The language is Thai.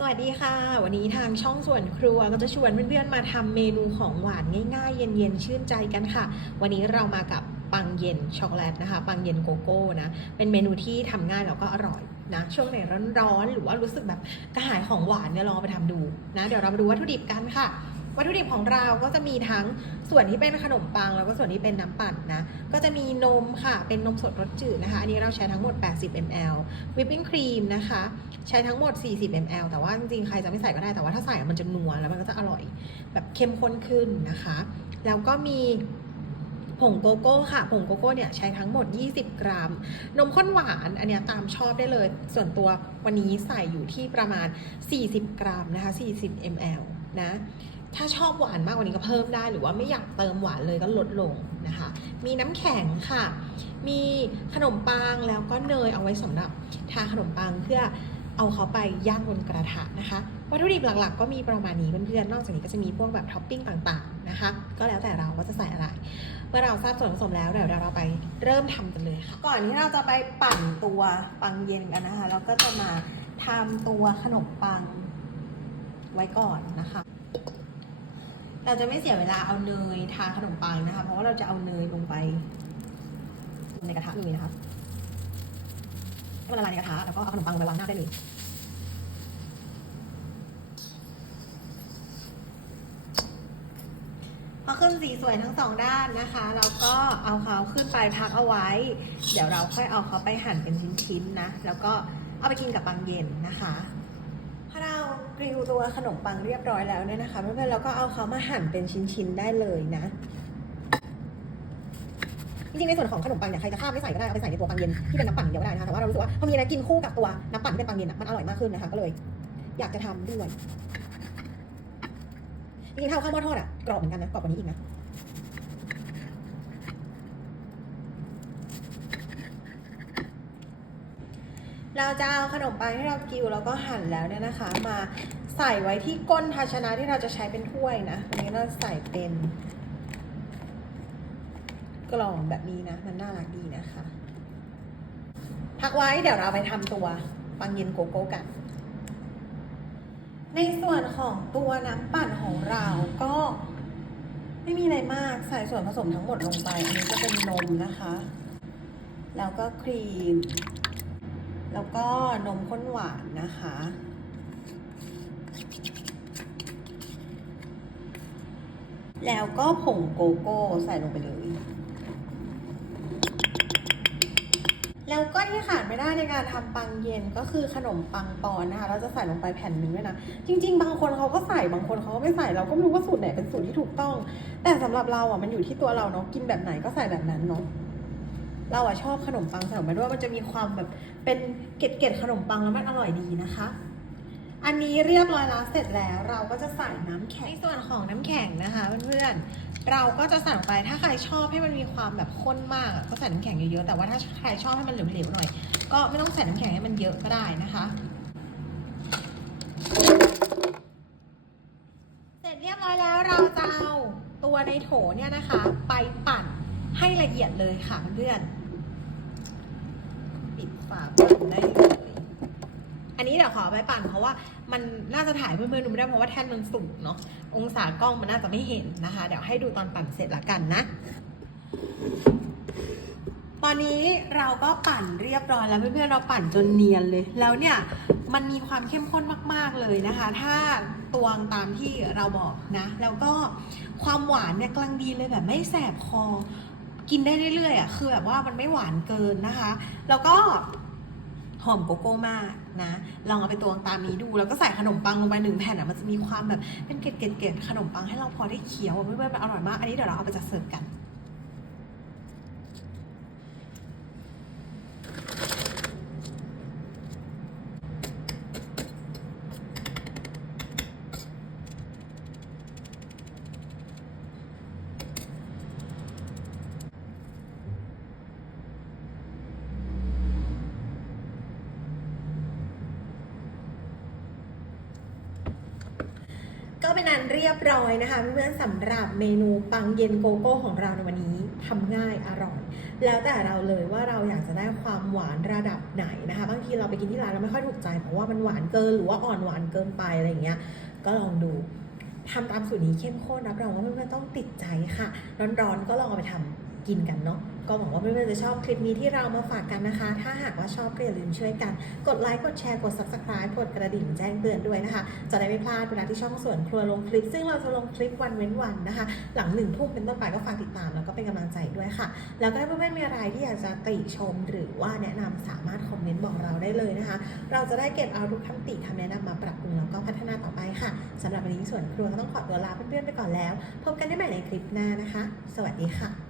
สวัสดีค่ะ วันนี้ทางช่องส่วนครัวก็จะชวนเพื่อนๆมาทำเมนูของหวานง่ายๆ เย็นๆ ชื่นใจกันค่ะ วันนี้เรามากับปังเย็นช็อกโกแลตนะคะ ปังเย็นโกโก้นะ เป็นเมนูที่ทำง่ายแล้วก็อร่อยนะช่วงไหนร้อนๆหรือว่ารู้สึกแบบกระหายของหวานเนี่ยลองไปทำดูนะ เดี๋ยวเรามาดูวัตถุดิบกันค่ะ วัตถุดิบของเราก็จะมีทั้งส่วนที่เป็นขนมปัง แล้วก็ส่วนที่เป็นน้ำปั่นนะ ก็จะมีนมค่ะ เป็นนมสดรสจืดนะคะ อันนี้เราใช้ทั้งหมด 80 ml วิปปิ้งครีมนะคะ ใช้ทั้งหมด 40 ml แต่ว่าจริงๆ ใครจะไม่ใส่ก็ได้ แต่ว่าถ้าใส่มันจะนัว แล้วมันก็จะอร่อยแบบเข้มข้นขึ้นนะคะ แล้วก็มีผงโกโก้ค่ะ ผงโกโก้เนี่ยใช้ทั้งหมด 20 กรัม นมข้นหวาน อันนี้ตามชอบได้เลย ส่วนตัววันนี้ใส่อยู่ที่ประมาณ 40 กรัมนะคะ 40 ml นะ ถ้าชอบหวานมากกว่านี้ก็เพิ่มได้ หรือว่าไม่อยากเติมหวานเลยก็ลดลงนะคะ มีน้ำแข็งค่ะ มีขนมปังแล้วก็เนยเอาไว้สำหรับทาขนมปังเพื่อเอาเขาไปย่างบนกระทะนะคะวัตถุดิบหลักๆ ก็มีประมาณนี้เพื่อนๆ นอกจากนี้ก็จะมีพวกแบบท็อปปิ้งต่างๆนะคะ ก็แล้วแต่เราว่าจะใส่อะไร เมื่อเราทราบส่วนผสมแล้วเดี๋ยวเราไปเริ่มทำกันเลยค่ะ ก่อนที่เราจะไปปั่นตัวปังเย็นกันนะคะ เราก็จะมาทำตัวขนมปังไว้ก่อนนะคะ เราจะไม่เสียเวลาเอาเนยทาขนมปังนะคะ เพราะว่าเราจะเอาเนยลงไปในกระทะเลยนะคะให้มันละลายในกระทะแล้วก็เอาขนมปังลงไปวางหน้าได้เลยพอขึ้นสีสวยทั้งสองด้านนะคะ เราก็เอาเขาขึ้นไปพักเอาไว้ เดี๋ยวเราค่อยเอาเขาไปหั่นเป็นชิ้นๆนะ แล้วก็เอาไปกินกับปังเย็นนะคะ รากริวตัวขนมปังเรียบร้อยแล้วเนี่ยนะคะเพื่อนๆเราก็เอาเขามาหั่นเป็นชิ้นๆได้เลยนะจริงๆในส่วนของขนมปังเนี่ยใครจะข้ามไม่ใส่ก็ได้เอาไปใส่ในตัวปังเย็นที่เป็นน้ำปั่นอย่างเดียวก็ได้นะคะแต่ว่าเรารู้สึกว่าพอมีอะไรกินคู่กับตัวน้ำปั่นที่เป็นปังเย็นอะมันอร่อยมากขึ้นนะคะก็เลย อยากจะทำด้วยจริงๆถ้าเอาข้าวหม้อทอดอะกรอบเหมือนกันนะกรอบกว่านี้อีกนะ เราจะเอาขนมปังที่เรากิวแล้วก็หั่นแล้วเนี่ยนะคะ มาใส่ไว้ที่ก้นภาชนะที่เราจะใช้เป็นถ้วยนะวันนี้เราใส่เป็นกล่องแบบนี้นะ มันน่ารักดีนะคะ พักไว้เดี๋ยวเราไปทำตัวปังเย็นโกโก้กัน ในส่วนของตัวน้ำปั่นของเราก็ไม่มีอะไรมากใส่ส่วนผสมทั้งหมดลงไป อันนี้ก็เป็นนมนะคะ แล้วก็ครีม แล้วก็นมข้นหวานนะคะ แล้วก็ผงโกโก้ใส่ลงไปเลย แล้วก็ที่ขาดไม่ได้ในการทำปังเย็นก็คือขนมปังปอนนะคะ เราจะใส่ลงไปแผ่นหนึ่งด้วยนะ จริง ๆ บางคนเขาก็ใส่บางคนเขาก็ไม่ใส่เราก็ไม่รู้ว่าสูตรไหนเป็นสูตรที่ถูกต้อง แต่สำหรับเราอะมันอยู่ที่ตัวเราเนาะกินแบบไหนก็ใส่แบบนั้นเนาะ เราอะชอบขนมปังใส่ลงไปด้วยมันจะมีความแบบเป็นเกล็ดๆขนมปังแล้วมันอร่อยดีนะคะ อันนี้เรียบร้อยแล้วเสร็จแล้ว เราก็จะใส่น้ำแข็งในส่วนของน้ำแข็งนะคะเพื่อนๆเราก็จะใส่ลงไปถ้าใครชอบให้มันมีความแบบข้นมากก็ใส่น้ำแข็งเยอะๆแต่ว่าถ้าใครชอบให้มันเหลวๆหน่อย ก็ไม่ต้องใส่น้ำแข็งให้มันเยอะก็ได้นะคะเสร็จเรียบร้อยแล้วเราจะเอาตัวในโถเนี่ยนะคะ ไปปั่นให้ละเอียดเลยค่ะเพื่อนๆาปั่นได้เลยอันนี้เดี๋ยวขอไปปั่นเพราะว่ามันน่าจะถ่ายเพื่อนๆดูไม่ได้เพราะว่าแท่นมันสูงเนาะองศากล้องมันน่าจะไม่เห็นนะคะ เดี๋ยวให้ดูตอนปั่นเสร็จละกันนะ ตอนนี้เราก็ปั่นเรียบร้อยแล้วเพื่อนๆเราปั่นจนเนียนเลย แล้วเนี่ยมันมีความเข้มข้นมากๆเลยนะคะ ถ้าตวงตามที่เราบอกนะ แล้วก็ความหวานเนี่ยกำลังดีเลยแบบไม่แสบคอ กินได้เรื่อยๆอะคือแบบว่ามันไม่หวานเกินนะคะ แล้วก็ อมโกโก้มากนะ ลองเอาไปตวงตามนี้ดู แล้วก็ใส่ขนมปังลงไปหนึ่งแผ่นอะมันจะมีความแบบเป็นเกล็ดๆๆขนมปังให้เราพอได้เคี้ยวอะเพื่อนๆอร่อยมาก อันนี้เดี๋ยวเราเอาไปจัดเสิร์ฟกัน ก็ เป็นอันเรียบร้อยนะคะเพื่อนๆสำหรับเมนูปังเย็นโกโก้ของเราในวันนี้ทำง่ายอร่อย แล้วแต่เราเลยว่าเราอยากจะได้ความหวานระดับไหนนะคะบางทีเราไปกินที่ร้านเราไม่ค่อยถูกใจเพราะว่ามันหวานเกินหรือว่าอ่อนหวานเกินไปอะไรอย่างเงี้ยก็ลองดูทำตามสูตรนี้เข้มข้นรับรองว่าเพื่อนๆต้องติดใจค่ะ ร้อนๆก็ลองเอาไปทำ กินกันเนาะก็หวังว่าเพื่อนๆจะชอบคลิปนี้ที่เรามาฝากกันนะคะ ถ้าหากว่าชอบก็อย่าลืมช่วยกัน กดไลค์กดแชร์กด subscribe กดกระดิ่งแจ้งเตือนด้วยนะคะ จะได้ไม่พลาดเวลาที่ช่องส่วนครัวลงคลิป ซึ่งเราจะลงคลิปวันเว้นวันนะคะ หลังหนึ่งทุ่มเป็นต้นไปก็ฝากติดตามแล้วก็เป็นกำลังใจด้วยค่ะ แล้วก็ถ้าเพื่อนๆมีอะไรที่อยากจะติชม หรือว่าแนะนำสามารถคอมเมนต์บอกเราได้เลยนะคะ เราจะได้เก็บเอาทุกคำติคำแนะนำมาปรับปรุงแล้วก็พัฒนาต่อไปค่ะสำหรับวันนี้ส่วนครัวก็ต้องขอตัวลาเพื่อนๆไปก่อนแล้ว พบกันได้ใหม่ในคลิปหน้านะคะ สวัสดีค่ะ